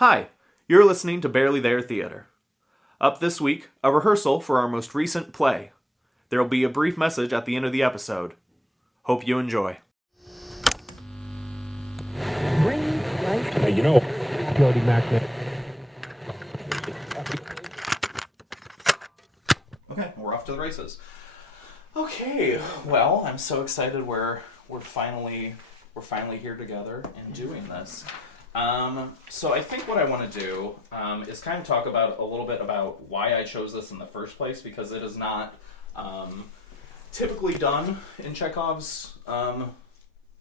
Hi, you're listening to Barely There Theater. Up this week, a rehearsal for our most recent play. There will be a brief message at the end of the episode. Hope you enjoy. Jody Mackman. Okay, we're off to the races. Okay, well, I'm so excited we're finally here together and doing this. So I think what I want to do is kind of talk about a little bit about why I chose this in the first place, because it is not typically done in Chekhov's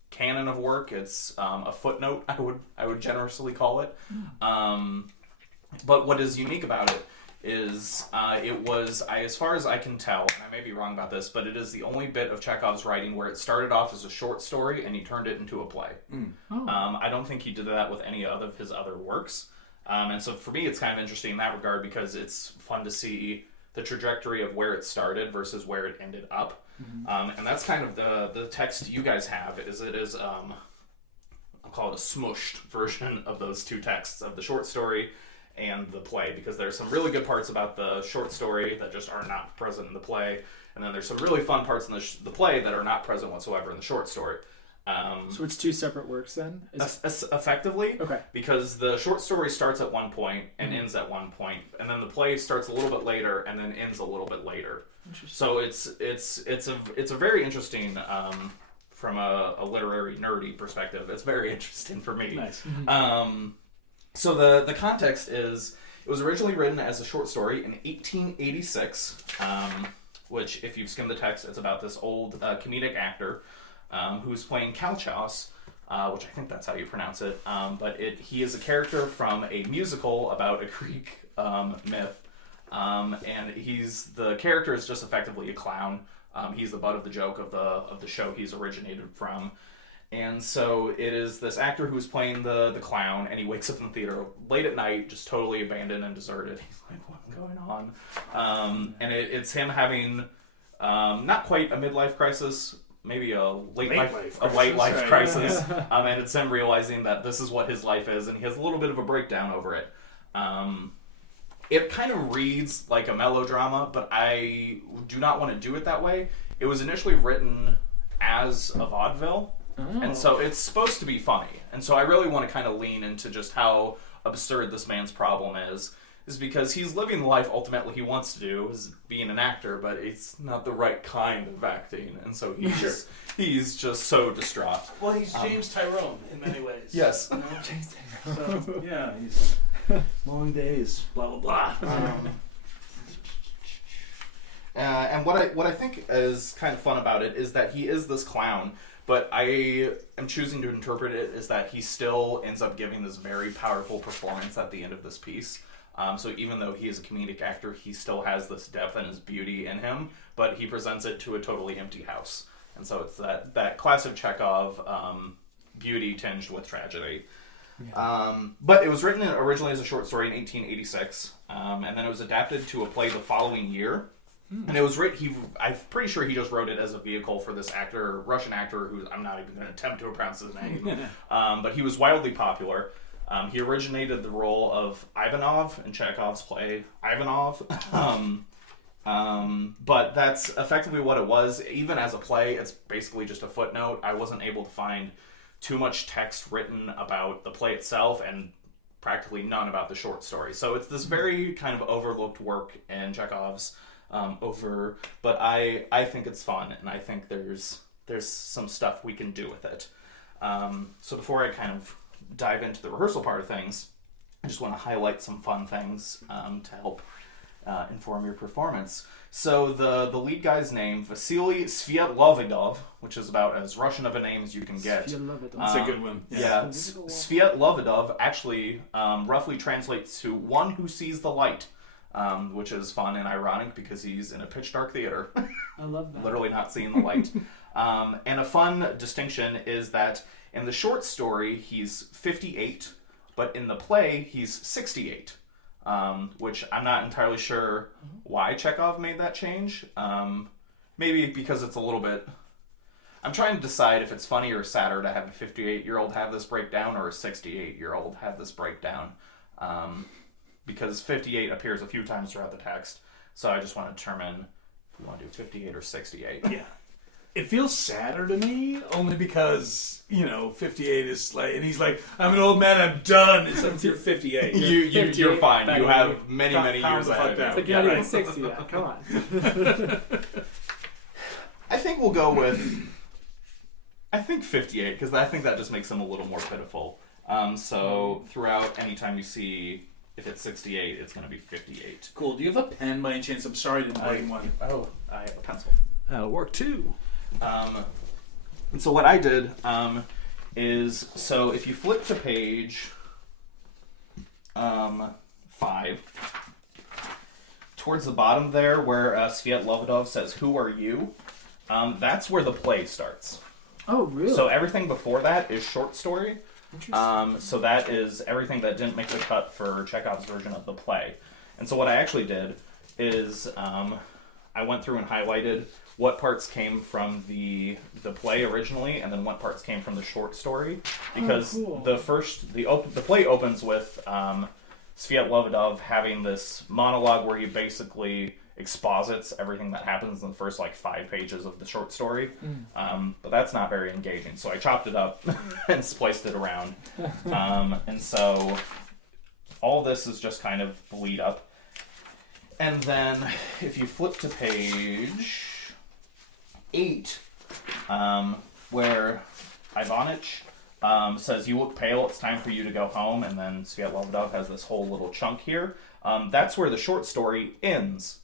canon of work. It's a footnote, I would generously call it. But what is unique about it is as far as I can tell, and I may be wrong about this, but it is the only bit of Chekhov's writing where it started off as a short story and he turned it into a play. I don't think he did that with any of his other works. And so for me, it's kind of interesting in that regard because it's fun to see the trajectory of where it started versus where it ended up. And that's kind of the text you guys have. I'll call it a smushed version of those two texts, of the short story and the play, because there's some really good parts about the short story that just are not present in the play, and then there's some really fun parts in the play that are not present whatsoever in the short story. So it's two separate works then? Effectively, okay. Because the short story starts at one point and ends at one point, and then the play starts a little bit later and then ends a little bit later. So it's a very interesting, from a literary nerdy perspective, it's very interesting for me. Nice. So the context is, it was originally written as a short story in 1886, which, if you've skimmed the text, it's about this old comedic actor who's playing Kalchas, which I think that's how you pronounce it, but he is a character from a musical about a Greek myth, and the character is just effectively a clown. He's the butt of the joke of the show he's originated from. And so it is this actor who's playing the clown, and he wakes up in the theater late at night, just totally abandoned and deserted. He's like, what's going on? And it's him having not quite a midlife crisis, maybe a late life crisis. And it's him realizing that this is what his life is, and he has a little bit of a breakdown over it. It kind of reads like a melodrama, but I do not want to do it that way. It was initially written as a vaudeville. And so it's supposed to be funny. And so I really want to kind of lean into just how absurd this man's problem is because he's living the life ultimately he wants to do, is being an actor, but it's not the right kind of acting. And so he's just so distraught. Well, he's James Tyrone in many ways. Yes. You know? James Tyrone. So, yeah, he's long days, blah, blah, blah. And what I think is kind of fun about it is that he is this clown, but I am choosing to interpret it as that he still ends up giving this very powerful performance at the end of this piece. So even though he is a comedic actor, he still has this depth and his beauty in him, but he presents it to a totally empty house. And so it's that classic Chekhov beauty tinged with tragedy. Yeah. But it was written originally as a short story in 1886, and then it was adapted to a play the following year. And it was I'm pretty sure he just wrote it as a vehicle for this actor, Russian actor, who I'm not even going to attempt to pronounce his name. But he was wildly popular. He originated the role of Ivanov in Chekhov's play Ivanov. But that's effectively what it was. Even as a play, it's basically just a footnote. I wasn't able to find too much text written about the play itself and practically none about the short story. So it's this very kind of overlooked work in Chekhov's. But I think it's fun, and I think there's some stuff we can do with it. So before I kind of dive into the rehearsal part of things, I just want to highlight some fun things to help inform your performance. So the lead guy's name, Vasily Sviatlovidov, which is about as Russian of a name as you can get. That's a good one. Yeah, Sviatlovidov actually roughly translates to one who sees the light. Which is fun and ironic because he's in a pitch dark theater. I love that. Literally not seeing the light. And a fun distinction is that in the short story, he's 58, but in the play, he's 68, which I'm not entirely sure why Chekhov made that change. Maybe because it's a little bit... I'm trying to decide if it's funny or sadder to have a 58-year-old have this breakdown or a 68-year-old have this breakdown. because 58 appears a few times throughout the text. So I just want to determine if we want to do 58 or 68. Yeah. It feels sadder to me, only because, 58 is like, and he's like, I'm an old man, I'm done. It's like, you're 58. You're fine. You have many Calm years the fuck ahead. down. It's like, you're not even 60 yet. Come on. I think we'll go with, 58, because I think that just makes him a little more pitiful. So throughout, anytime you see, if it's 68, it's going to be 58. Cool. Do you have a pen by any chance? I'm sorry I didn't bring one. Oh, I have a pencil. That'll work too. And so what I did is, so if you flip to page 5, towards the bottom there where Sviat says, "Who are you?" That's where the play starts. Oh, really? So everything before that is short story. Interesting. So that is everything that didn't make the cut for Chekhov's version of the play. And so what I actually did is I went through and highlighted what parts came from the play originally, and then what parts came from the short story, because cool. the play opens with Sviat having this monologue where he basically exposits everything that happens in the first 5 pages of the short story, but that's not very engaging. So I chopped it up and spliced it around, and so all this is just kind of the lead up. And then if you flip to page 8, where Ivanich says, "You look pale, it's time for you to go home," and then Sviat has this whole little chunk here. That's where the short story ends.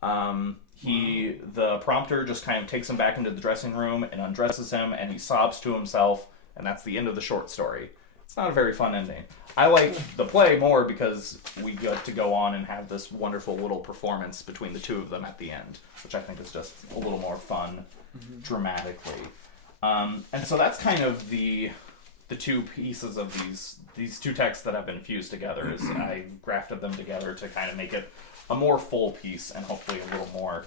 The prompter just kind of takes him back into the dressing room and undresses him, and he sobs to himself, and that's the end of the short story. It's not a very fun ending. I like the play more because we get to go on and have this wonderful little performance between the two of them at the end, which I think is just a little more fun dramatically. And so that's kind of the two pieces of these two texts that have been fused together. Is I grafted them together to kind of make it a more full piece and hopefully a little more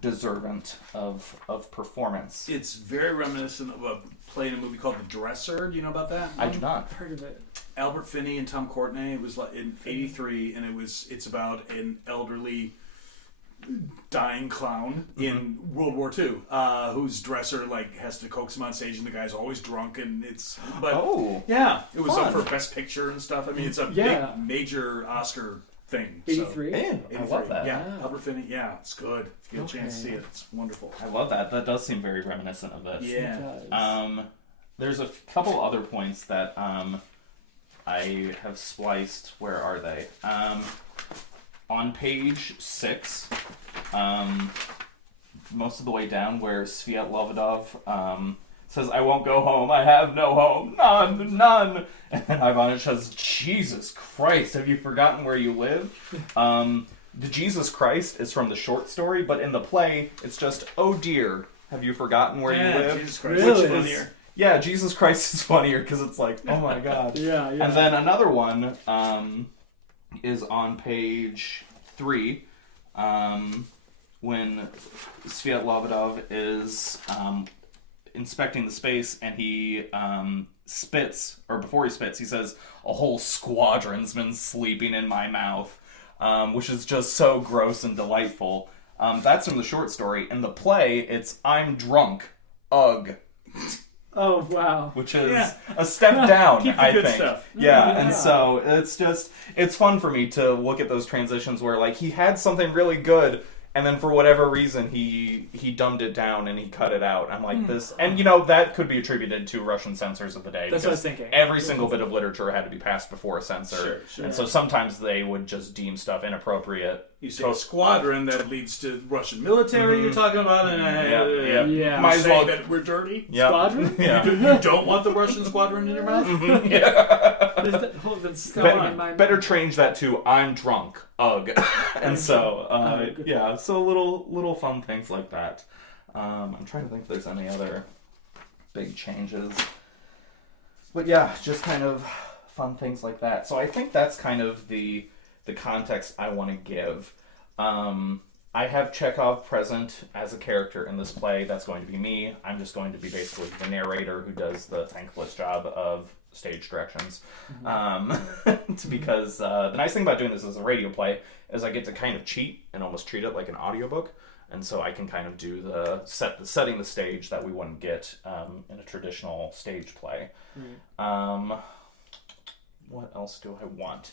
deserving of performance. It's very reminiscent of a play in a movie called The Dresser. Do you know about that? I do not. I've heard of it. Albert Finney and Tom Courtenay. It was in '83, and it's about an elderly dying clown in World War II, whose dresser has to coax him on stage, and the guy's always drunk, and it was fun. up for Best Picture and stuff. I mean, it's a big major Oscar thing. 83? Man, I love that. Yeah, Albert Finney. Yeah, it's good. If you get a chance to see it, it's wonderful. I love that. That does seem very reminiscent of this. Yeah. There's a couple other points that I have spliced. Where are they? On page 6, most of the way down, where Sviat says, "I won't go home. I have no home. None." And then Ivanich says, "Jesus Christ, have you forgotten where you live?" The Jesus Christ is from the short story, but in the play, it's just, "Oh dear, have you forgotten where you live?" Jesus Christ. Really? Which is funnier? Yeah, Jesus Christ is funnier because it's like, oh my god. Yeah. And then another one is on page 3, when Sviat is inspecting the space, and he spits, or before he spits, he says, "A whole squadron's been sleeping in my mouth," which is just so gross and delightful. That's from the short story. In the play, it's, "I'm drunk. Ugh." Oh, wow. Which is a step down, Keep the I good think. stuff. Yeah, and so it's fun for me to look at those transitions where he had something really good, and then for whatever reason he dumbed it down and he cut it out. I'm like, this, and that could be attributed to Russian censors of the day. That's what I was thinking. Every single bit of literature had to be passed before a censor, Sure. and so sometimes they would just deem stuff inappropriate. You say a squadron that leads to Russian military you're talking about, and Yeah. Might as say well. that we're dirty. Yep. Squadron? Yeah. You don't want the Russian squadron in your mouth? Better change that to "I'm drunk. Ugh." And so, so little fun things like that. I'm trying to think if there's any other big changes. But yeah, just kind of fun things like that. So I think that's kind of the context I want to give. I have Chekhov present as a character in this play. That's going to be me. I'm just going to be basically the narrator who does the thankless job of stage directions. It's because the nice thing about doing this as a radio play is I get to kind of cheat and almost treat it like an audiobook. And so I can kind of do the setting the stage that we wouldn't get in a traditional stage play. What else do I want?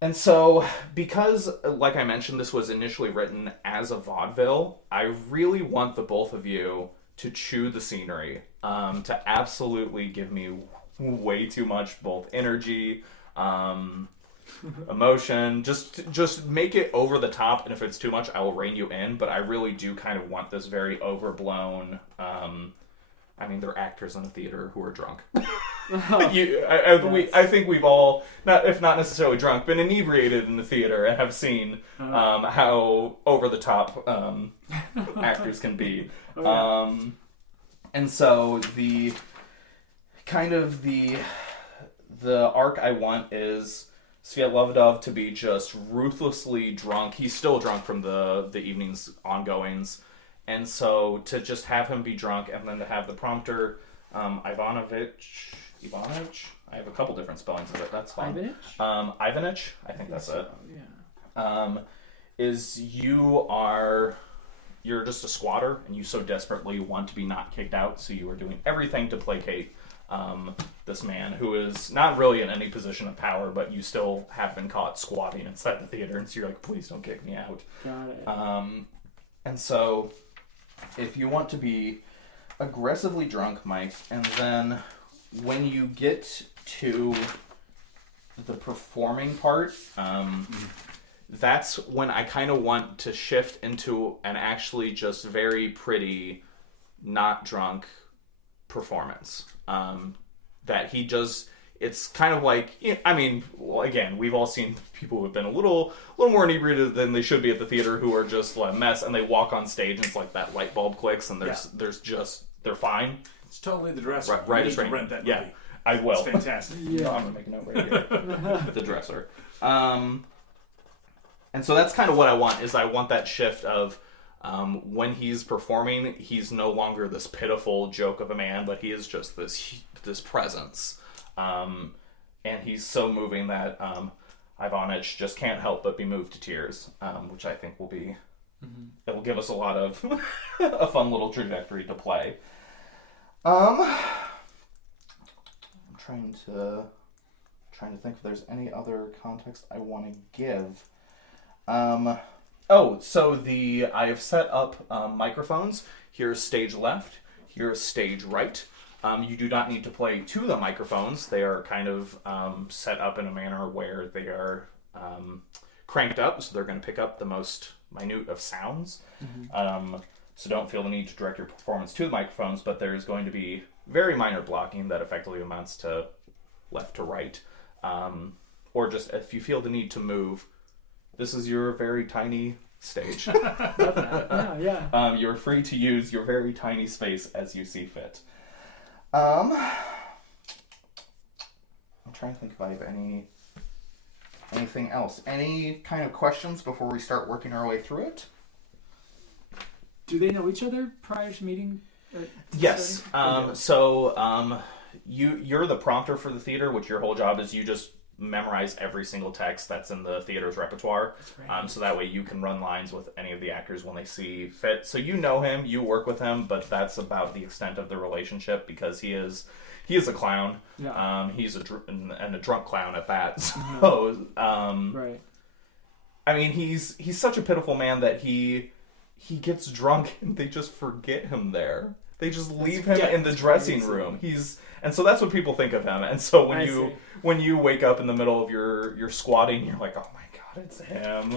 And so, because, like I mentioned, this was initially written as a vaudeville, I really want the both of you to chew the scenery, to absolutely give me way too much, both energy, emotion, just make it over the top, and if it's too much, I will rein you in, but I really do kind of want this very overblown, they're actors in a theater who are drunk. I think we've all, if not necessarily drunk, been inebriated in the theater and have seen how over the top actors can be. And so the arc I want is Sviatlovdov to be just ruthlessly drunk. He's still drunk from the evening's ongoings. And so to just have him be drunk and then to have the prompter, Ivanovich, I have a couple different spellings of it, that's fine. Ivanich? I think that's it. Yeah. Is you're just a squatter and you so desperately want to be not kicked out, so you are doing everything to placate this man who is not really in any position of power, but you still have been caught squatting inside the theater, and so you're like, please don't kick me out. Got it. And so if you want to be aggressively drunk, Mike, and then when you get to the performing part, that's when I kind of want to shift into an actually just very pretty, not drunk performance. That he just, it's kind of like, again, we've all seen people who have been a little more inebriated than they should be at the theater who are just a mess, and they walk on stage and it's like that light bulb clicks and they're fine. It's totally the dresser. Right, You it's need to right. rent that Yeah, movie. I will. It's fantastic. No, I'm gonna make a note right here. The dresser. And so that's kind of what I want, is I want that shift of when he's performing, he's no longer this pitiful joke of a man, but he is just this presence. And he's so moving that Ivanich just can't help but be moved to tears, which I think will be, it'll give us a lot of a fun little trajectory to play. I'm trying to think if there's any other context I want to give. I've set up microphones. Here's stage left. Here's stage right. You do not need to play to the microphones. They are kind of set up in a manner where they are cranked up, so they're going to pick up the most minute of sounds. So don't feel the need to direct your performance to the microphones, but there's going to be very minor blocking that effectively amounts to left to right. Or just if you feel the need to move, this is your very tiny stage. Yeah. You're free to use your very tiny space as you see fit. I'm trying to think if I have anything else. Any kind of questions before we start working our way through it? Do they know each other prior to meeting? Yes. You're the prompter for the theater, which your whole job is you just memorize every single text that's in the theater's repertoire. Right. So that way you can run lines with any of the actors when they see fit. So you know him, you work with him, but that's about the extent of the relationship, because he is a clown. Yeah. He's a drunk clown at that. So, right. He's such a pitiful man that he gets drunk and they just forget him there. They just leave him in the dressing room. And so that's what people think of him. And so when you wake up in the middle of your squatting, you're like, oh my God, it's him.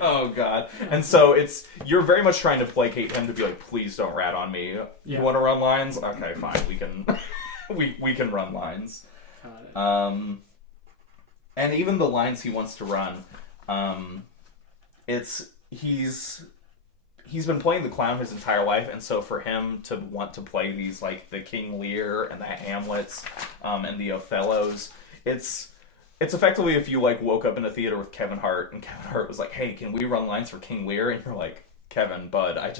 Oh God. And so you're very much trying to placate him to be like, please don't rat on me. Yeah. You want to run lines? Okay, fine. We can we can run lines. And even the lines he wants to run, he's been playing the clown his entire life, and so for him to want to play these, like the King Lear and the Hamlets and the Othellos, it's effectively if you woke up in a theater with Kevin Hart and Kevin Hart was like, hey, can we run lines for King Lear? And you're like, Kevin, bud, I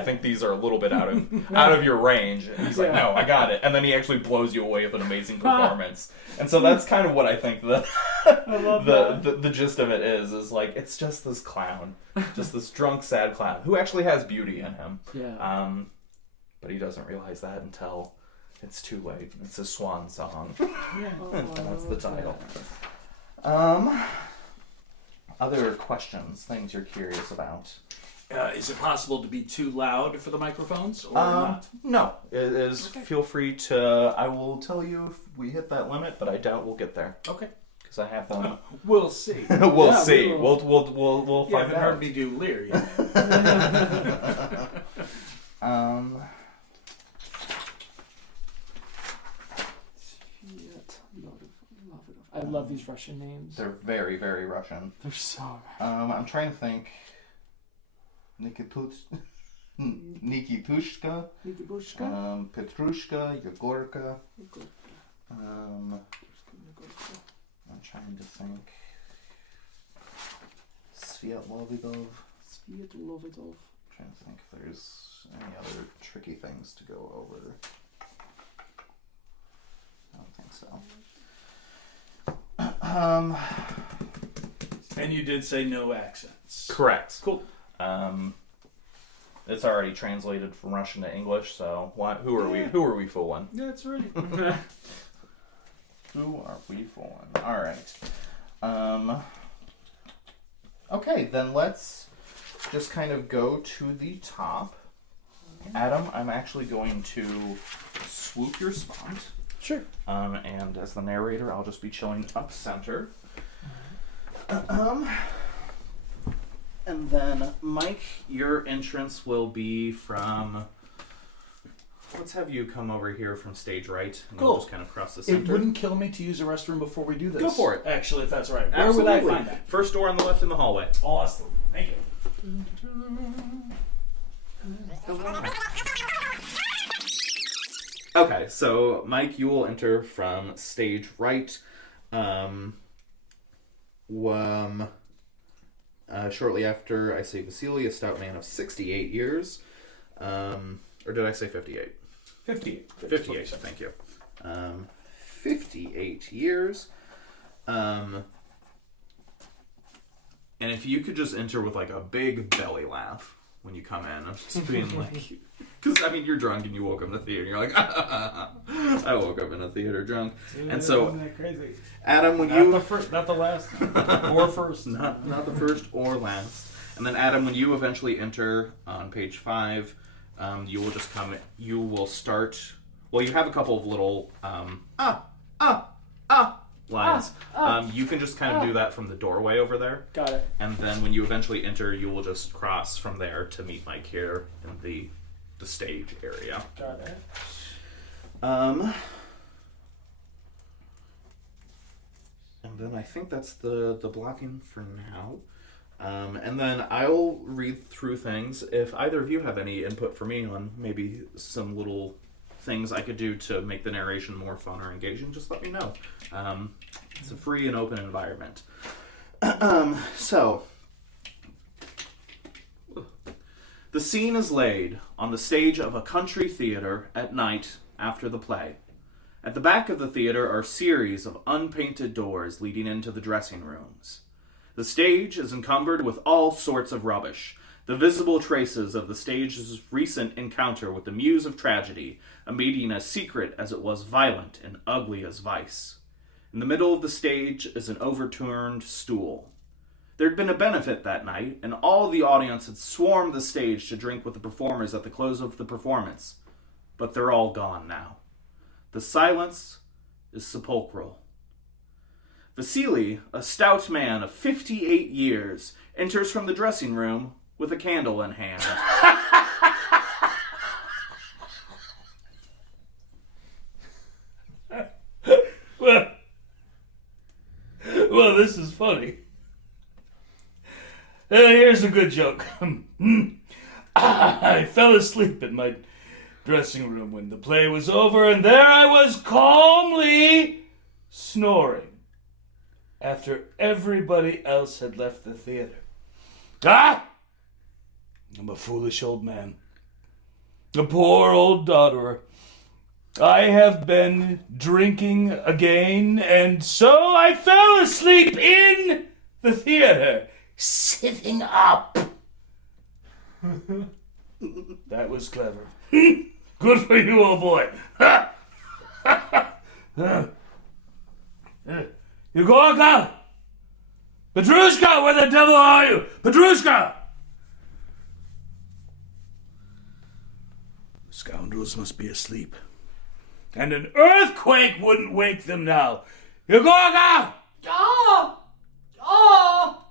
think these are a little bit out of your range. And he's like, no, I got it. And then he actually blows you away with an amazing performance. And so that's kind of what I think the gist of it is like, it's just this clown, just this drunk, sad clown who actually has beauty in him. Yeah. But he doesn't realize that until it's too late. It's a Swan Song. Yeah. That's the title. Other questions, things you're curious about? Is it possible to be too loud for the microphones or not? No, it is. Okay. Feel free to. I will tell you if we hit that limit, but I doubt we'll get there. Okay, because I have them. We'll see. We'll see. We'll you find haven't out. heard me do Lear yet. I love these Russian names. They're very, very Russian. They're so. I'm trying to think. Nikitushka, Petrushka, Yegorka. I'm trying to think. Sviatlovidov. Trying to think if there's any other tricky things to go over. I don't think so. And you did say no accents. Correct. Cool. It's already translated from Russian to English, so who are we fooling? That's right. Who are we fooling? All right. Okay, then let's just kind of go to the top. Adam, I'm actually going to swoop your spot. Sure. And as the narrator, I'll just be chilling up center. And then, Mike, your entrance will be from... Let's have you come over here from stage right. And Cool. We'll just kind of cross the center. It wouldn't kill me to use a restroom before we do this. Go for it. Actually, if that's all right. Absolutely. Where would I find that? First door on the left in the hallway. Awesome. Thank you. Okay, so Mike, you will enter from stage right. Shortly after, I say Vasily, a stout man of 68 years. Or did I say 58? 58. 58, thank you. 58 years. And if you could just enter with like a big belly laugh when you come in, I'm just being like... Because, I mean, you're drunk and you woke up in a theater and you're like, I woke up in a theater drunk. Dude, and so, isn't that crazy? Adam, when Not the first, not the last, or first. Not the first or last. And then, Adam, when you eventually enter on page 5, you will just come, you will start, well, you have a couple of little, lines. You can just kind of do that from the doorway over there. Got it. And then when you eventually enter, you will just cross from there to meet Mike here in the stage area. Got it. And then I think that's the blocking for now. And then I'll read through things. If either of you have any input for me on maybe some little things I could do to make the narration more fun or engaging, just let me know. It's a free and open environment. So, the scene is laid on the stage of a country theater at night after the play. At the back of the theater are series of unpainted doors leading into the dressing rooms. The stage is encumbered with all sorts of rubbish, the visible traces of the stage's recent encounter with the muse of tragedy, a meeting as secret as it was violent and ugly as vice. In the middle of the stage is an overturned stool. There had been a benefit that night, and all the audience had swarmed the stage to drink with the performers at the close of the performance. But they're all gone now. The silence is sepulchral. Vasily, a stout man of 58 years, enters from the dressing room with a candle in hand. Well, this is funny. Here's a good joke. I fell asleep in my dressing room when the play was over, and there I was calmly snoring after everybody else had left the theater. I'm a foolish old man. A poor old dodderer. I have been drinking again, and so I fell asleep in the theater, sitting up. That was clever. Good for you, old boy. Yegorka! Petrushka, where the devil are you? Petrushka! The scoundrels must be asleep. And an earthquake wouldn't wake them now. Yegorka! Ah! Ah!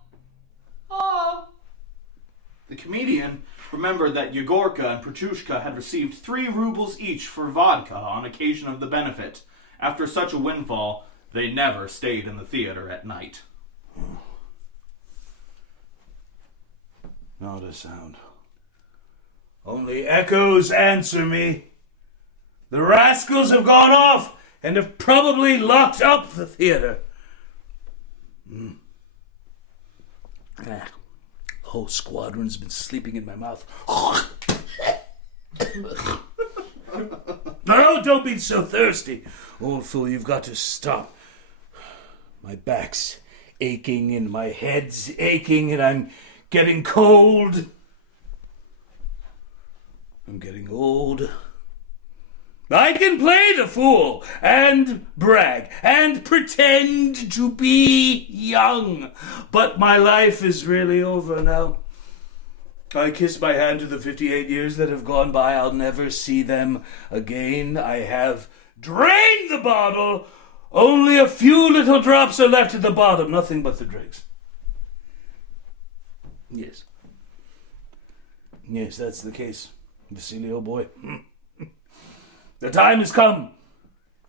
Ah! The comedian remembered that Yegorka and Petrushka had received 3 rubles each for vodka on occasion of the benefit. After such a windfall, they never stayed in the theater at night. Not a sound. Only echoes answer me. The rascals have gone off and have probably locked up the theater. The whole squadron's been sleeping in my mouth. No, don't be so thirsty. Old fool, you've got to stop. My back's aching and my head's aching and I'm getting cold. I'm getting old. I can play the fool and brag and pretend to be young, but my life is really over now. I kiss my hand to the 58 years that have gone by. I'll never see them again. I have drained the bottle. Only a few little drops are left at the bottom. Nothing but the dregs. Yes. Yes, that's the case, Vasily, old boy. The time has come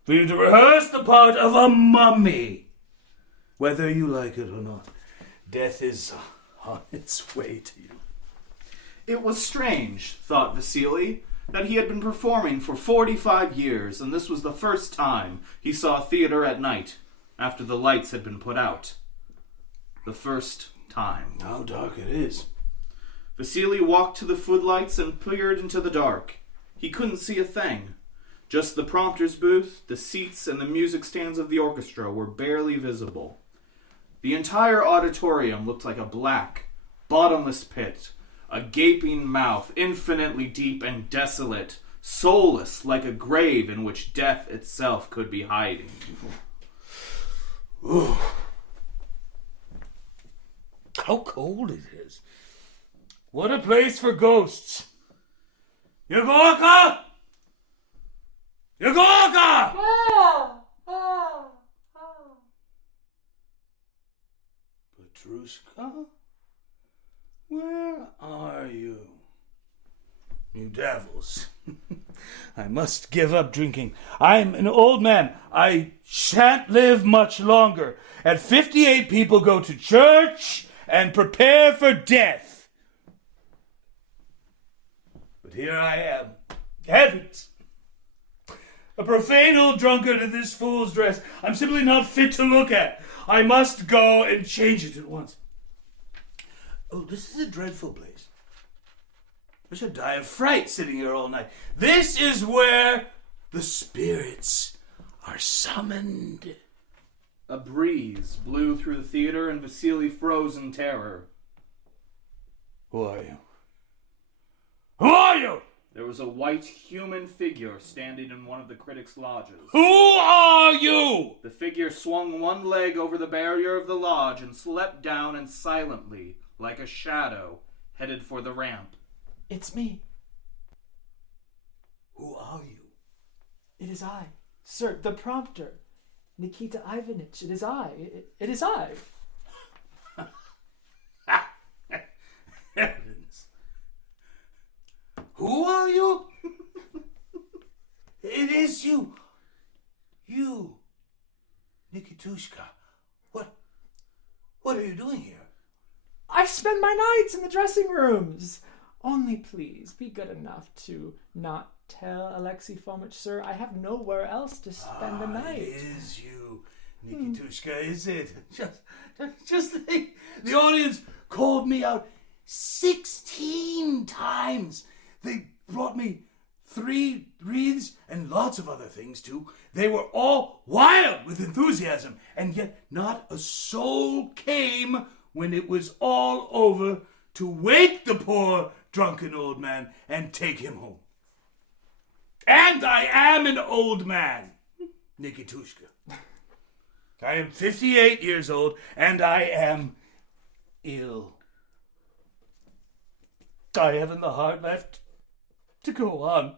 for you to rehearse the part of a mummy, whether you like it or not. Death is on its way to you. It was strange, thought Vasily, that he had been performing for 45 years, and this was the first time he saw a theater at night, after the lights had been put out. The first time. How dark it is. Vasily walked to the footlights and peered into the dark. He couldn't see a thing. Just the prompter's booth, the seats, and the music stands of the orchestra were barely visible. The entire auditorium looked like a black, bottomless pit, a gaping mouth, infinitely deep and desolate, soulless like a grave in which death itself could be hiding. Ooh. How cold it is. What a place for ghosts. Yegorka! Yegorka! Petrushka? Where are you? You devils. I must give up drinking. I'm an old man. I shan't live much longer. At 58, people go to church and prepare for death. But here I am. Heavens! A profane old drunkard in this fool's dress. I'm simply not fit to look at. I must go and change it at once. Oh, this is a dreadful place. I should die of fright sitting here all night. This is where the spirits are summoned. A breeze blew through the theater and Vasily froze in terror. Who are you? Who are you? There was a white human figure standing in one of the critics' lodges. Who are you? The figure swung one leg over the barrier of the lodge and slept down and silently, like a shadow, headed for the ramp. It's me. Who are you? It is I. Sir, the prompter. Nikita Ivanitch. It is I. It is I. Heavens. Who are you? It is you. You. Nikitushka. What are you doing here? I spend my nights in the dressing rooms. Only please, be good enough to not tell Alexei Fomich, sir. I have nowhere else to spend the night. It is you, Nikitushka, is it? Just think. The audience called me out 16 times. They brought me 3 wreaths and lots of other things too. They were all wild with enthusiasm, and yet not a soul came when it was all over to wake the poor drunken old man and take him home. And I am an old man, Nikitushka. I am 58 years old, and I am ill. I haven't the heart left to go on.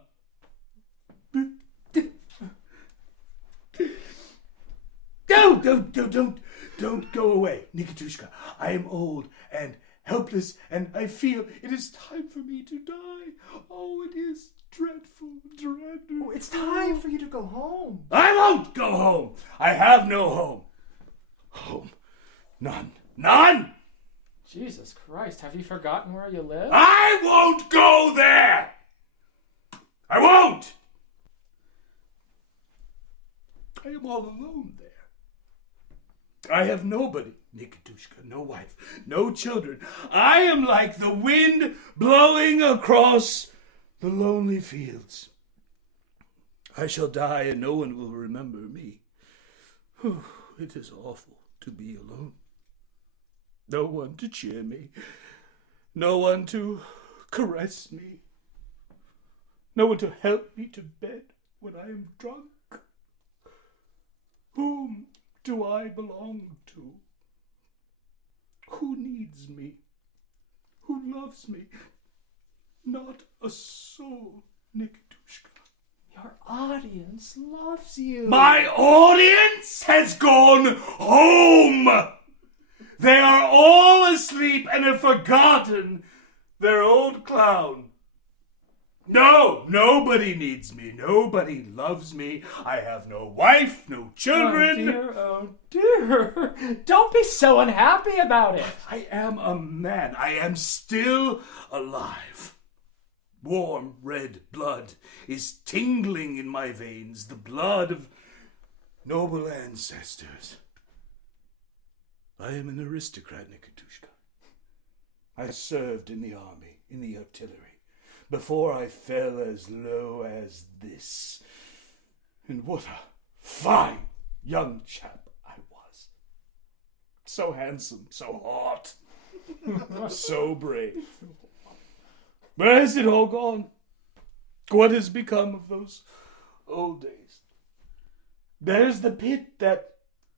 Don't go away, Nikitushka. I am old and helpless, and I feel it is time for me to die. Oh, it is dreadful, dreadful. Oh, it's time for you to go home. I won't go home. I have no home. Home. None. None! Jesus Christ, have you forgotten where you live? I won't go there! I won't! I am all alone there. I have nobody, Nikitushka, no wife, no children. I am like the wind blowing across the lonely fields. I shall die and no one will remember me. It is awful to be alone. No one to cheer me. No one to caress me. No one to help me to bed when I am drunk. Whom do I belong to? Who needs me? Who loves me? Not a soul, Nikitushka. Your audience loves you. My audience has gone home. They are all asleep and have forgotten their old clown. No, nobody needs me. Nobody loves me. I have no wife, no children. Oh dear. Don't be so unhappy about it. I am a man. I am still alive. Warm red blood is tingling in my veins, the blood of noble ancestors. I am an aristocrat, Nikitushka. I served in the army, in the artillery, before I fell as low as this. And what a fine young chap I was. So handsome, so hot, so brave. Where has it all gone? What has become of those old days? There's the pit that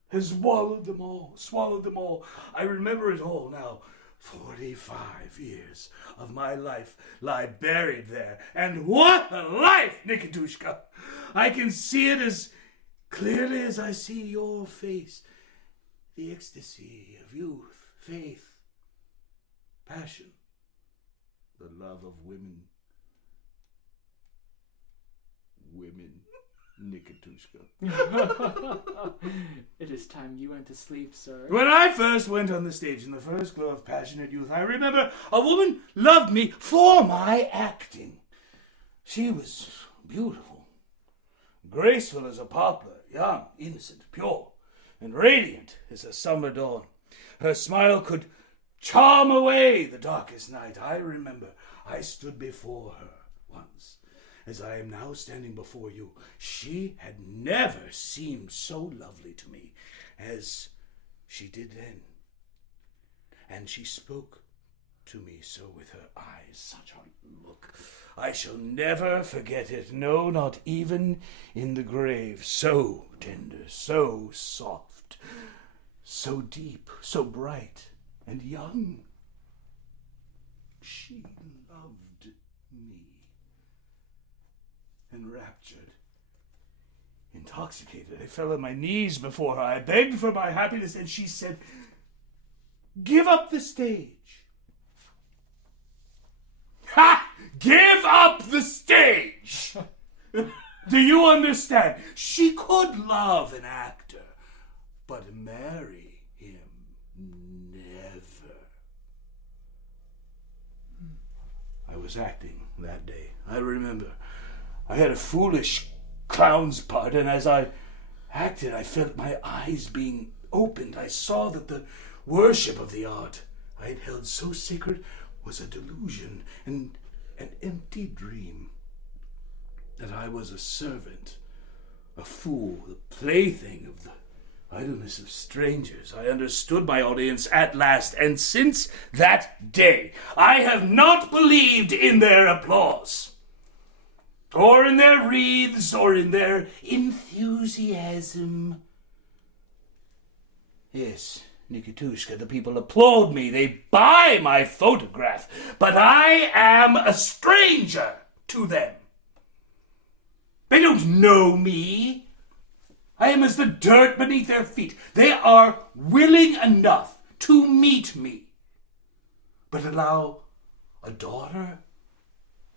has swallowed them all. I remember it all now. 45 years of my life lie buried there. And what a life, Nikitushka! I can see it as clearly as I see your face. The ecstasy of youth, faith, passion, the love of women. Women, Nikitushka. It is time you went to sleep, sir. When I first went on the stage in the first glow of passionate youth, I remember a woman loved me for my acting. She was beautiful, graceful as a poplar, young, innocent, pure, and radiant as a summer dawn. Her smile could charm away the darkest night. I remember I stood before her once, as I am now standing before you. She had never seemed so lovely to me as she did then. And she spoke to me so with her eyes, such a look. I shall never forget it, no, not even in the grave. So tender, so soft, so deep, so bright and young. She loved me. Enraptured, intoxicated, I fell on my knees before her. I begged for my happiness, and she said, "Give up the stage." Ha! Give up the stage! Do you understand? She could love an actor, but marry him never. I was acting that day, I remember. I had a foolish clown's part, and as I acted, I felt my eyes being opened. I saw that the worship of the art I had held so sacred was a delusion and an empty dream. That I was a servant, a fool, the plaything of the idleness of strangers. I understood my audience at last, and since that day I have not believed in their applause, or in their wreaths, or in their enthusiasm. Yes, Nikitushka, the people applaud me, they buy my photograph, but I am a stranger to them. They don't know me. I am as the dirt beneath their feet. They are willing enough to meet me, but allow a daughter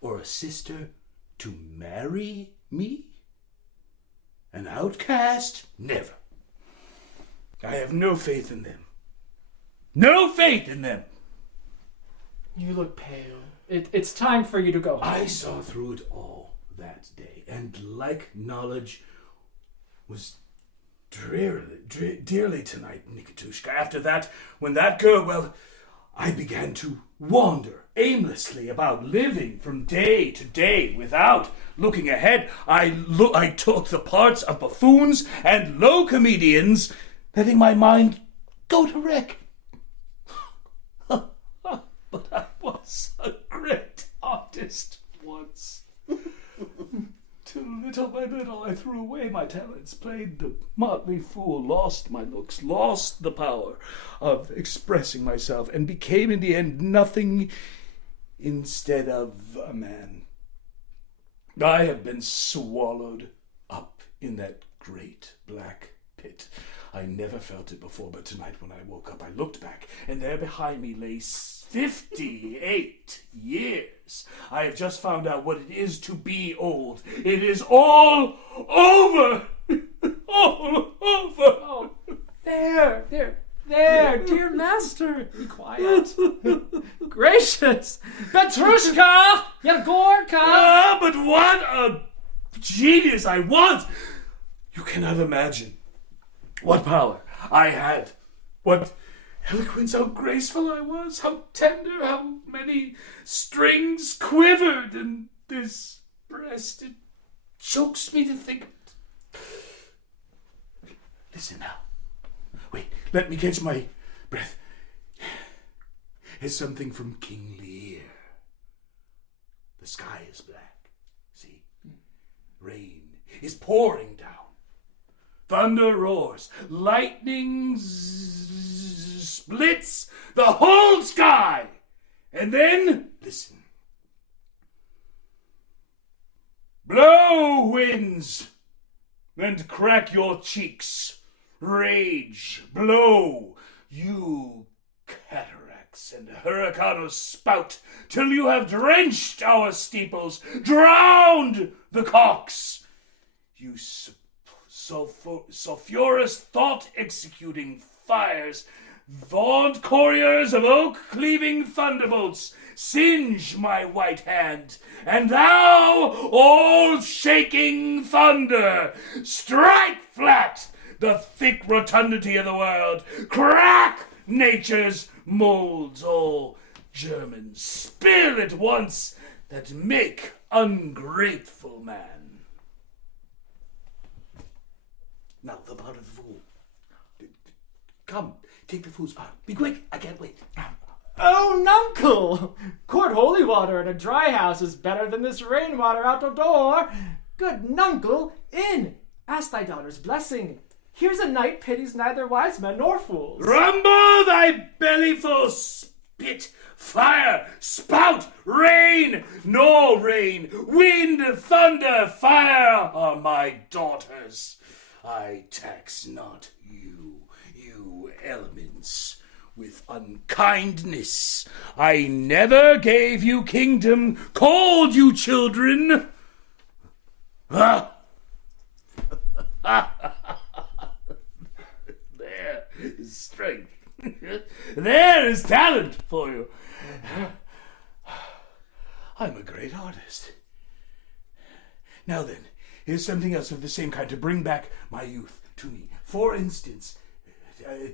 or a sister to marry me? An outcast? Never. I have no faith in them. No faith in them. You look pale. It's time for you to go home. I saw through it all that day, and like knowledge was dearly tonight, Nikitushka. After that, when that girl, well, I began to wander aimlessly about, living from day to day without looking ahead. I took the parts of buffoons and low comedians, letting my mind go to wreck. But I was a great artist once. Till little by little I threw away my talents, played the motley fool, lost my looks, lost the power of expressing myself, and became in the end nothing instead of a man. I have been swallowed up in that great black pit. I never felt it before, but tonight when I woke up, I looked back, and there behind me lay 58 years. I have just found out what it is to be old. It is all over. All over. Oh, there, dear master. Be quiet. Gracious. Petrushka! Yegorka! Ah, but what a genius I was! You cannot imagine what power I had. What eloquence, how graceful I was, how tender, how many strings quivered in this breast. It chokes me to think. Listen now. Wait, let me catch my breath. It's something from King Lear. The sky is black. See? Rain is pouring down. Thunder roars. Lightning splits the whole sky. And then, listen. Blow, winds, and crack your cheeks. Rage, blow, you cataracts and hurricanes spout, till you have drenched our steeples, drowned the cocks. You sulphurous thought-executing fires, vaunt couriers of oak-cleaving thunderbolts, singe my white hand, and thou, all-shaking thunder, strike flat the thick rotundity of the world, crack nature's molds, all Germans, spill at once, that make ungrateful man. Now, the part of the fool. Come, take the fool's part. Be quick, I can't wait. Oh, nuncle! Court holy water in a dry house is better than this rainwater out the door. Good nuncle, in! Ask thy daughter's blessing. Here's a knight pities neither wise men nor fools. Rumble thy bellyful, spit, fire, spout, rain, nor rain, wind, thunder, fire are my daughters. I tax not you elements, with unkindness. I never gave you kingdom, called you children. Ah. There is strength. There is talent for you. I'm a great artist. Now then, here's something else of the same kind to bring back my youth to me. For instance,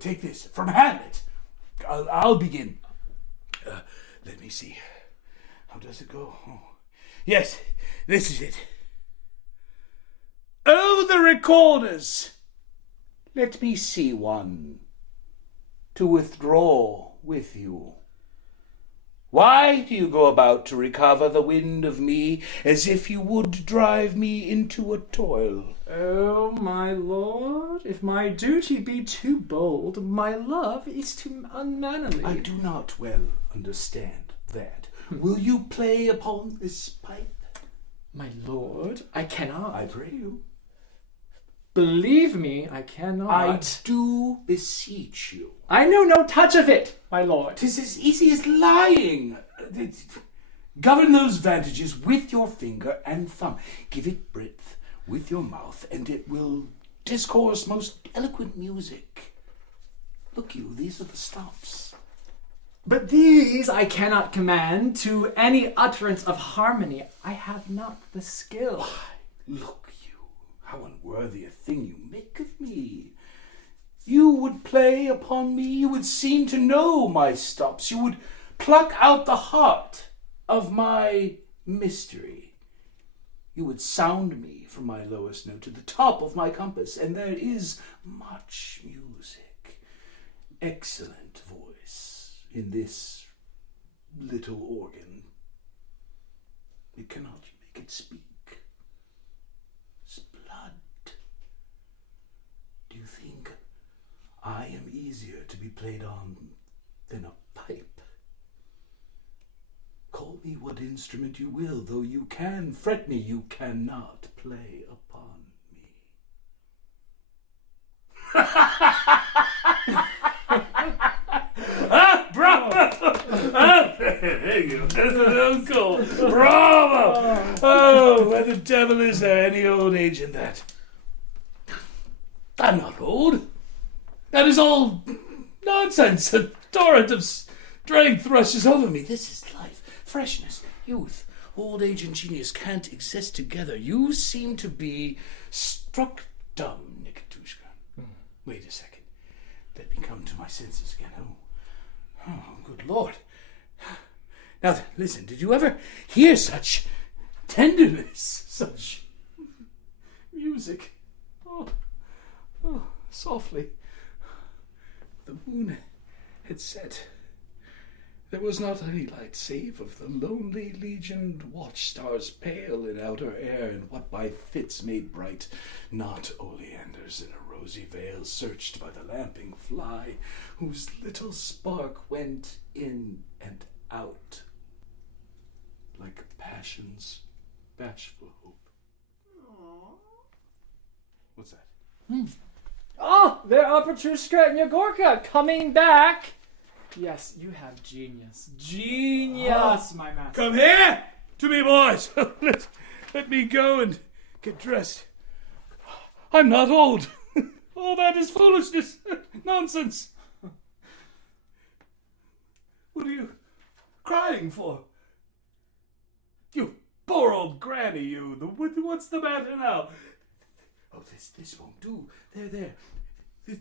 take this from Hamlet. I'll begin. Let me see. How does it go? Oh. Yes, this is it. Oh, the recorders! Let me see one to withdraw with you. Why do you go about to recover the wind of me as if you would drive me into a toil? Oh, my lord, if my duty be too bold, my love is too unmannerly. I do not well understand that. Will you play upon this pipe? My lord, I cannot. I pray you. Believe me, I cannot. I do beseech you. I know no touch of it, my lord. 'Tis as easy as lying. Govern those vantages with your finger and thumb. Give it breadth with your mouth, and it will discourse most eloquent music. Look you, these are the stops. But these I cannot command to any utterance of harmony. I have not the skill. Look you, how unworthy a thing you make of me. You would play upon me, you would seem to know my stops, you would pluck out the heart of my mystery. You would sound me from my lowest note to the top of my compass, and there is much music, excellent voice in this little organ. It cannot make it speak. It's blood. Do you think I am easier to be played on than a pipe? Call me what instrument you will, though you can fret me, you cannot play upon me. Bravo! Thank you. That's an uncle. Bravo! Oh, where the devil is there any old age in that? I'm not old. That is all nonsense. A torrent of strength rushes over me. This is life, freshness, youth. Old age and genius can't exist together. You seem to be struck dumb, Nikitushka. Wait a second. Let me come to my senses again. Oh, good Lord. Now, listen, did you ever hear such tenderness, such music? Oh, softly. The moon had set. There was not any light save of the lonely legioned watchstars pale in outer air, and what by fits made bright, not oleanders in a rosy veil searched by the lamping fly, whose little spark went in and out like a passion's bashful hope. What's that? Oh, there are Petrushka and Yegorka coming back. Yes, you have genius. Genius, my master. Come here to me, boys. let me go and get dressed. I'm not old. All that is foolishness. Nonsense. What are you crying for? You poor old granny, you. What's the matter now? Oh, this won't do. There.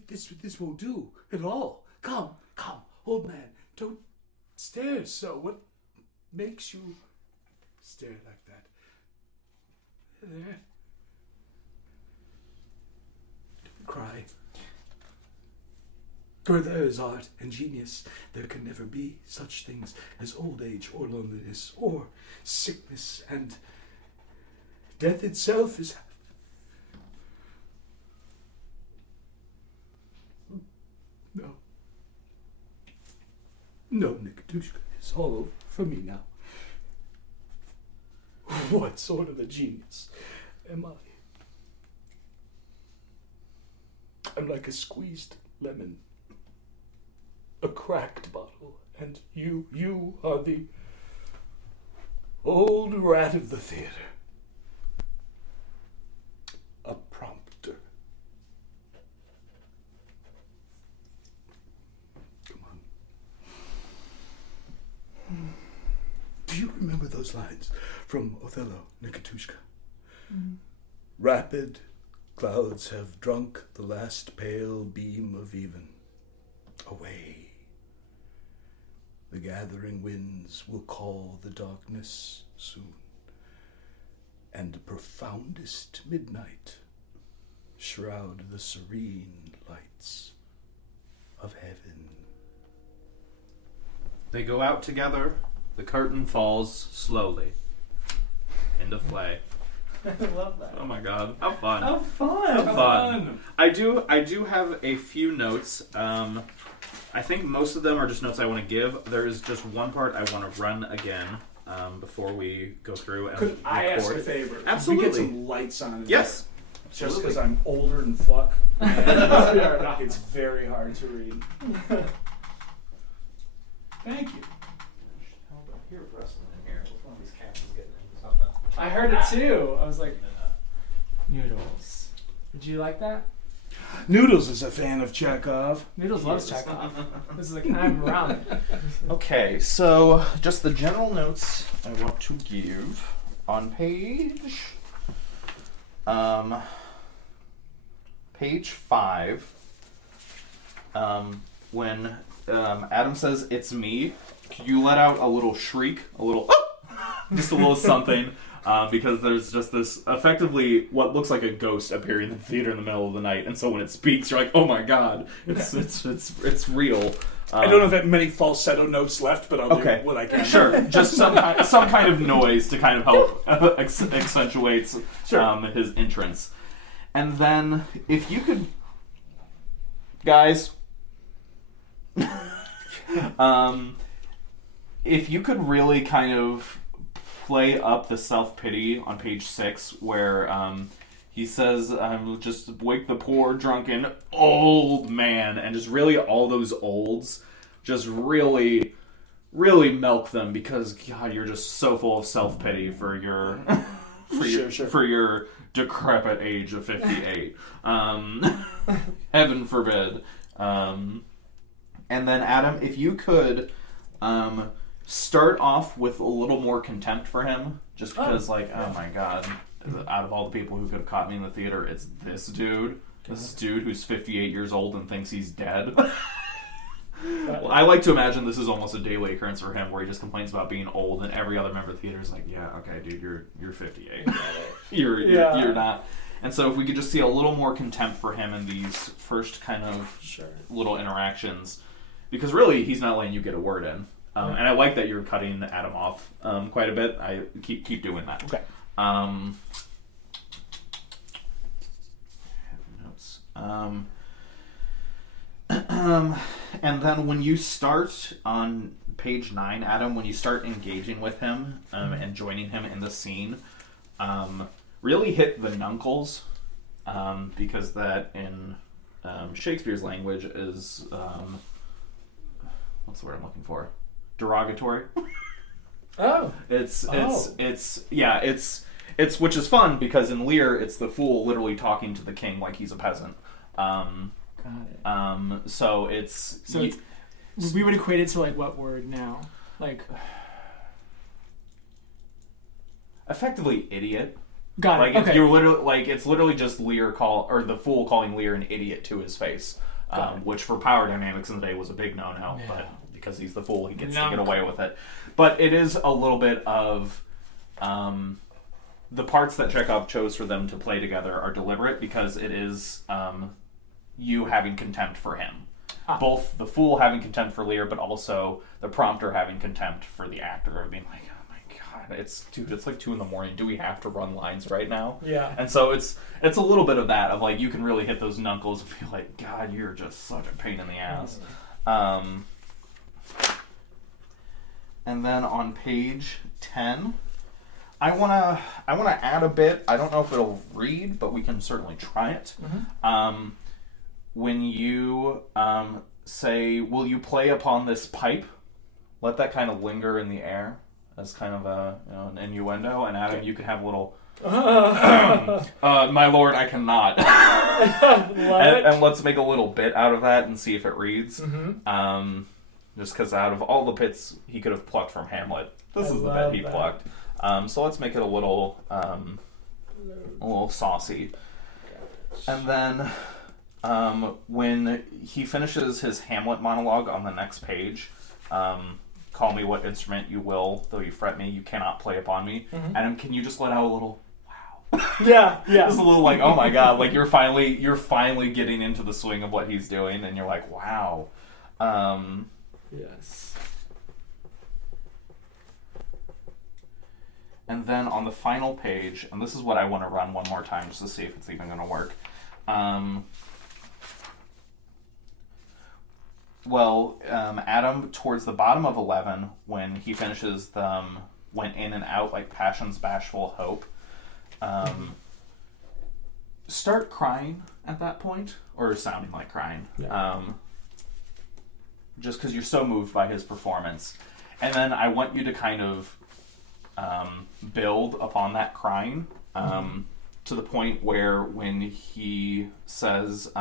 This won't do at all. Come. Old man, don't stare so. What makes you stare like that? There. Don't cry. For there is art and genius. There can never be such things as old age or loneliness or sickness, and death itself is... No, Nikitushka, it's all over for me now. What sort of a genius am I? I'm like a squeezed lemon, a cracked bottle, and you are the old rat of the theater. A prompter. Do you remember those lines from Othello, Nikitushka? Rapid clouds have drunk the last pale beam of even. Away. The gathering winds will call the darkness soon, and the profoundest midnight shroud the serene lights of heaven. They go out together. The curtain falls slowly. End of play. I love that. Oh my god. How fun. How fun. How fun. I do have a few notes. I think most of them are just notes I want to give. There is just one part I want to run again before we go through and Could I ask a record. favor? Absolutely. Could we get some lights on it? Yes. Just because I'm older than fuck. And it's very hard to read. Thank you. I heard it too. I was like, Noodles. Did you like that? Noodles is a fan of Chekhov. Noodles loves Chekhov. This is like I'm around. Okay, so just the general notes I want to give on page 5. When Adam says it's me, you let out a little shriek, a little just a little something. Because there's just this, effectively, what looks like a ghost appearing in the theater in the middle of the night, and so when it speaks, you're like, "Oh my god, it's real." I don't have many falsetto notes left, but I'll do what I can. Sure, just some kind of noise to kind of help accentuates his entrance, and then if you could, guys, if you could really kind of play up the self-pity on page 6 where he says, just wake the poor drunken old man, and just really all those olds, just really milk them, because God, you're just so full of self-pity for your for your decrepit age of 58. Heaven forbid. And then Adam, if you could start off with a little more contempt for him, just because, oh my god, out of all the people who could have caught me in the theater, it's this dude. This dude who's 58 years old and thinks he's dead. Well, I like to imagine this is almost a daily occurrence for him, where he just complains about being old, and every other member of the theater is like, yeah, okay, dude, you're 58. You're not. And so if we could just see a little more contempt for him in these first kind of little interactions, because really, he's not letting you get a word in. And I like that you're cutting Adam off quite a bit. I keep doing that. Okay. Notes. And then when you start on page 9, Adam, when you start engaging with him and joining him in the scene, really hit the nuncles, because that in Shakespeare's language is what's the word I'm looking for? Derogatory. It's which is fun, because in Lear it's the fool literally talking to the king like he's a peasant. Got it. So it's we would equate it to like what word now? Like effectively idiot. Got it. Like you're literally it's literally just Lear the fool calling Lear an idiot to his face, which for power dynamics in the day was a big no-no, but because he's the fool, he gets to get away with it. But it is a little bit of the parts that Chekhov chose for them to play together are deliberate, because it is you having contempt for him. Both the fool having contempt for Lear, but also the prompter having contempt for the actor, of being like, oh my god, it's like 2 a.m. Do we have to run lines right now? Yeah. And so it's a little bit of that, of like, you can really hit those knuckles and be like, God, you're just such a pain in the ass. And then on page 10, I wanna add a bit. I don't know if it'll read, but we can certainly try it. When you say, "Will you play upon this pipe?" Let that kind of linger in the air as kind of an innuendo. And Adam, you can have a little. My lord, I cannot. and let's make a little bit out of that and see if it reads. Just because out of all the bits he could have plucked from Hamlet, this is the bit he plucked. So let's make it a little saucy. And then when he finishes his Hamlet monologue on the next page, call me what instrument you will, though you fret me, you cannot play upon me. Adam, can you just let out a little wow? Yeah. Just a little like, oh my god, like you're finally getting into the swing of what he's doing, and you're like, wow. Yes. And then on the final page, and this is what I want to run one more time just to see if it's even going to work. Adam, towards the bottom of 11, when he finishes went in and out like passion's bashful hope, start crying at that point, or sounding like crying. Yeah. Just because you're so moved by his performance. And then I want you to kind of build upon that crying to the point where when he says,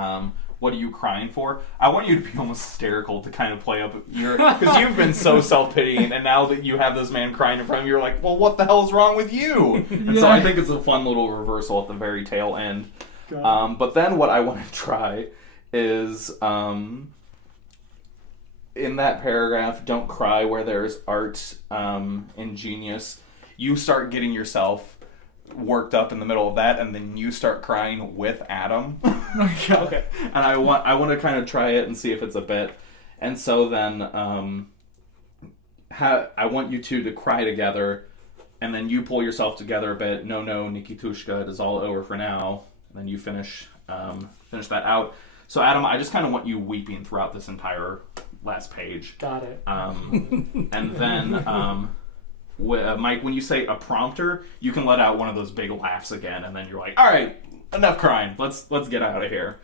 what are you crying for? I want you to be almost hysterical to kind of play up your... Because you've been so self-pitying, and now that you have this man crying in front of you, you're like, well, what the hell's wrong with you? And so I think it's a fun little reversal at the very tail end. But then what I want to try is... in that paragraph, don't cry where there's art and genius, you start getting yourself worked up in the middle of that, and then you start crying with Adam. Okay. And I want to kind of try it and see if it's a bit. And so then I want you two to cry together, and then you pull yourself together a bit. No, Nikitushka, it is all over for now. And then you finish that out. So Adam, I just kind of want you weeping throughout this entire last page. Got it. And then, Mike, when you say a prompter, you can let out one of those big laughs again, and then you're like, all right, enough crying. Let's get out of here.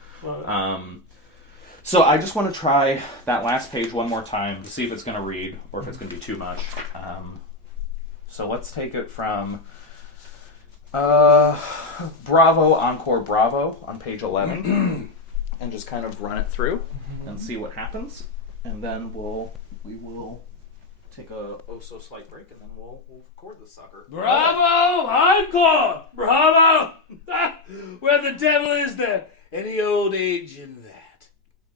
So I just want to try that last page one more time to see if it's going to read or if it's going to be too much. So let's take it from Bravo, Encore, Bravo on page 11 and just kind of run it through and see what happens. And then we will take a slight break, and then we'll record this sucker. Bravo! Encore! Bravo! Where the devil is there any old age in that?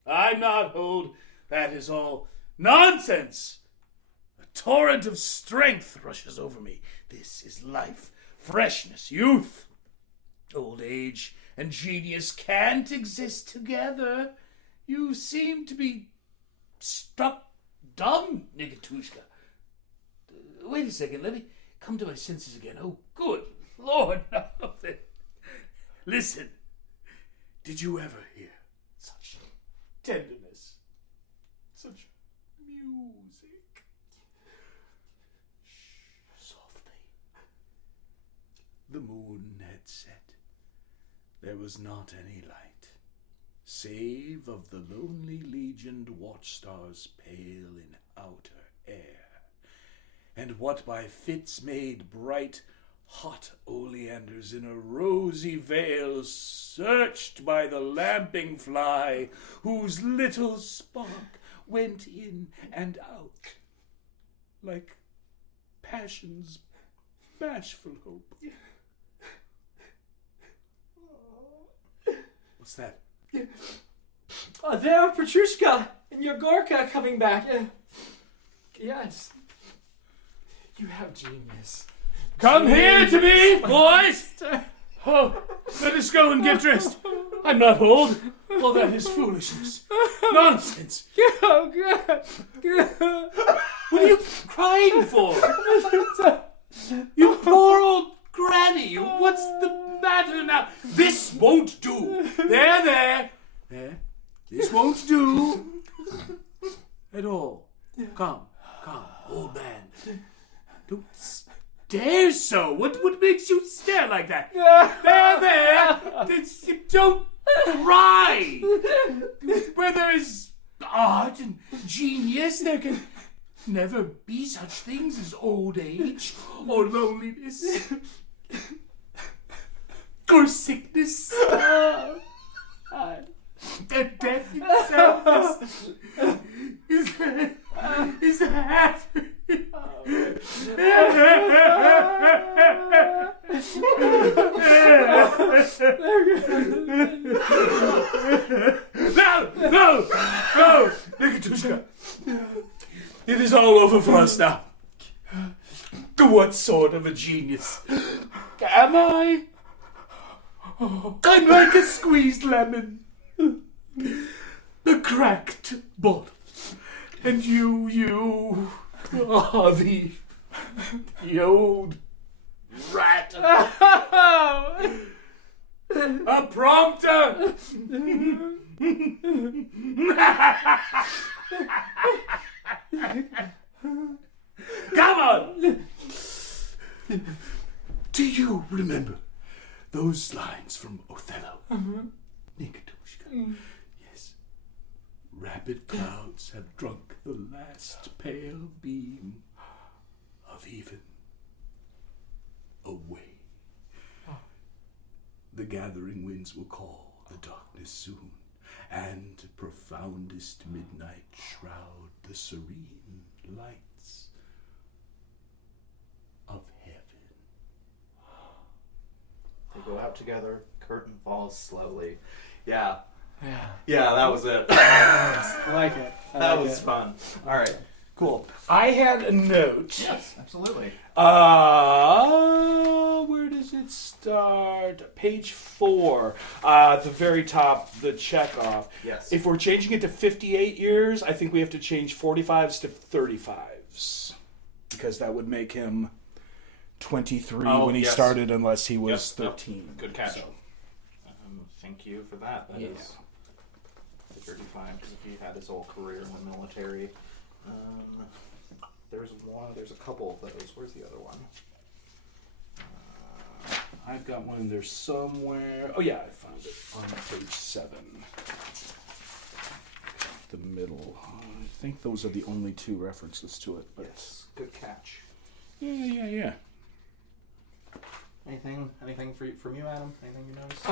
I'm not old. That is all nonsense. A torrent of strength rushes over me. This is life, freshness, youth. Old age and genius can't exist together. You seem to be struck dumb, Nikitushka. Wait a second, let me come to my senses again. Oh, good Lord, no. Listen, did you ever hear such tenderness, such music? Shh, softly. The moon had set. There was not any light, save of the lonely legioned watchstars pale in outer air, and what by fits made bright hot oleanders in a rosy veil searched by the lamping fly, whose little spark went in and out like passion's bashful hope. What's that? There are Petrushka and Yegorka coming back. Yes. You have genius. Come here to me, boys! Oh, let us go and get dressed. I'm not old. All that is foolishness. Nonsense. Oh, God. What are you crying for? You poor old granny. What's the matter now? This won't do. There. This won't do at all. Come, old man. Don't stare so. What makes you stare like that? There. Don't cry. Where there is art and genius, there can never be such things as old age or loneliness or sickness. And death itself is happy. No, Nikitushka. It is all over for us now. What sort of a genius am I? I'm like a squeezed lemon. The cracked bottle. And you are the old rat. A prompter. Come on! Do you remember those lines from Othello? Nikitushka. Yes. Rapid clouds have drunk the last pale beam of even away. The gathering winds will call the darkness soon, and profoundest midnight shroud the serene lights of heaven. They go out together, curtain falls slowly. Yeah. Yeah. Yeah, that was it. I like it. That was fun. All right. Cool. I had a note. Yes, absolutely. Where does it start? Page 4. At the very top, the Chekhov. Yes. If we're changing it to 58 years, I think we have to change 45s to 35s. Because that would make him 23 when he started, unless he was 13. Good catch. So. Thank you for that. That is 35, because if he had his whole career in the military. There's a couple of those. Where's the other one? I've got one in there somewhere. Oh yeah, I found it on page 7. The middle. I think those are the only 2 references to it. But Yes. Good catch. Yeah. Anything from you, Adam? Anything you noticed?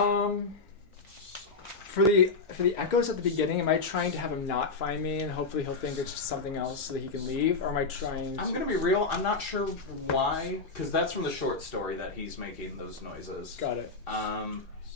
For the echoes at the beginning, am I trying to have him not find me and hopefully he'll think it's just something else so that he can leave? Or am I trying to... I'm going to be real. I'm not sure why, because that's from the short story that he's making those noises. Got it.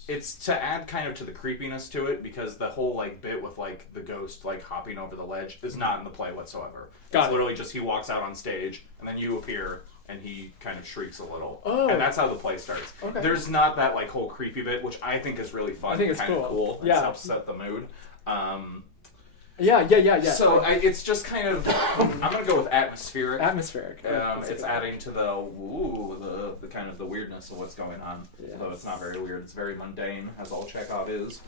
It's to add kind of to the creepiness to it, because the whole bit with the ghost hopping over the ledge is not in the play whatsoever. It's literally just he walks out on stage and then you appear and he kind of shrieks a little. Oh. And that's how the play starts. Okay. There's not that whole creepy bit, which I think is really fun. I think it's kind of cool. It Yeah. helps set the mood. Yeah. It's just kind of, I'm going to go with atmospheric. Atmospheric. It's adding to the kind of the weirdness of what's going on. Yes. Although it's not very weird, it's very mundane, as all Chekhov is.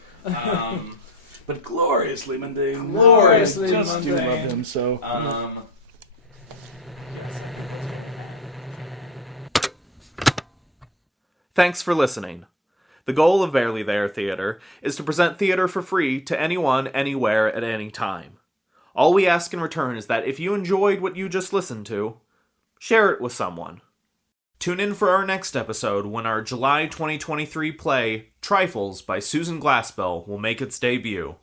but gloriously mundane. Gloriously I just do mundane. love him so. Thanks for listening. The goal of Barely There Theater is to present theater for free to anyone, anywhere, at any time. All we ask in return is that if you enjoyed what you just listened to, share it with someone. Tune in for our next episode when our July 2023 play, Trifles by Susan Glassbell, will make its debut.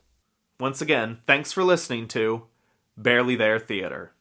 Once again, thanks for listening to Barely There Theater.